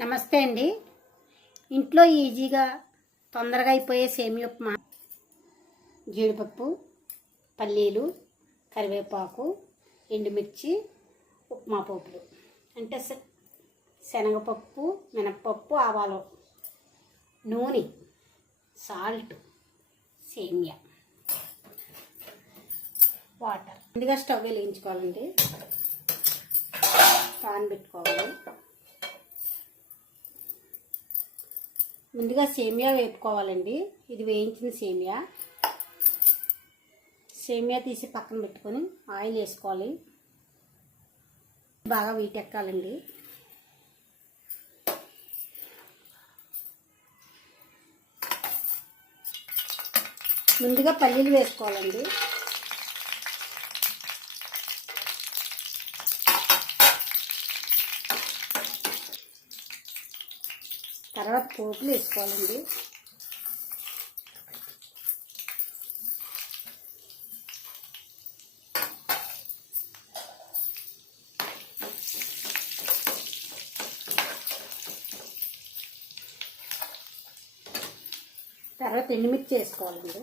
నమస్తే అండి. ఇంట్లో ఈజీగా తొందరగా అయిపోయే సేమియా ఉప్మా. జీడిపప్పు, పల్లీలు, కరివేపాకు, ఎండుమిర్చి, ఉప్మా పోపులు అంటే శనగపప్పు, మినప్పప్పు, ఆవాలు, నూనె, సాల్ట్, సేమియా, వాటర్. ముందుగా స్టవ్ వెలిగించుకోవాలండి. పాన్ పెట్టుకోవాలి. ముందుగా సేమియా వేపుకోవాలండి. ఇది వేయించిన సేమియా తీసి పక్కన పెట్టుకొని ఆయిల్ వేసుకోవాలి. బాగా వీటెక్కాలండి. ముందుగా పల్లీలు వేసుకోవాలండి. తర్వాత పోపులు వేసుకోవాలండి. తర్వాత ఎండుమిర్చి వేసుకోవాలండి.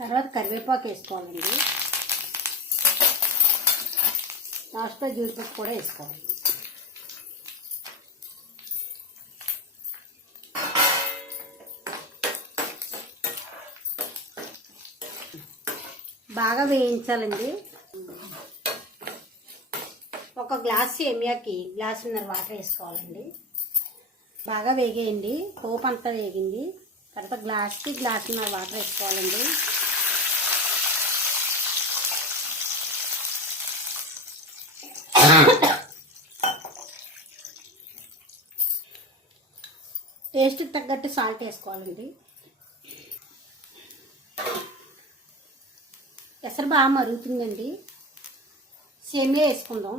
తర్వాత కరివేపాకు వేసుకోవాలండి. లాస్ట్లో జీడిపప్పు కూడా వేసుకోవాలి. బాగా వేయించాలండి. ఒక గ్లాస్ సేమియాకి గ్లాసున్నర వాటర్ వేసుకోవాలండి. బాగా వేగేయండి. పోపు అంతా వేగింది. తర్వాత గ్లాస్కి గ్లాసున్నర వాటర్ వేసుకోవాలండి. టేస్ట్ తగ్గట్టు సాల్ట్ వేసుకోవాలండి. ఎసరు బాగా మరుగుతుందండి. సేమియా వేసుకుందాం.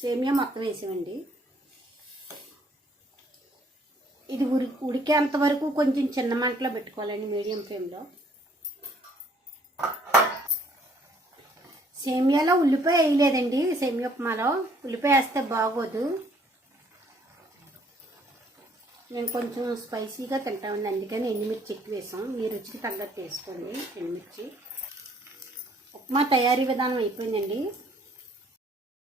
సేమియా మొత్తం వేసామండి. ఇది ఉడికేంత వరకు కొంచెం చిన్న మంటలో పెట్టుకోవాలండి, మీడియం ఫ్లేమ్లో. సేమియాలో ఉల్లిపాయ వేయలేదండి. సేమియా ఉప్మాలో ఉల్లిపాయ వేస్తే బాగోదు. నేను కొంచెం స్పైసీగా తింటామండి, అందుకని ఎండుమిర్చి ఎక్కువ వేసాం. మీ రుచికి తగ్గట్టు వేసుకోండి ఎండుమిర్చి. ఉప్మా తయారీ విధానం అయిపోయిందండి.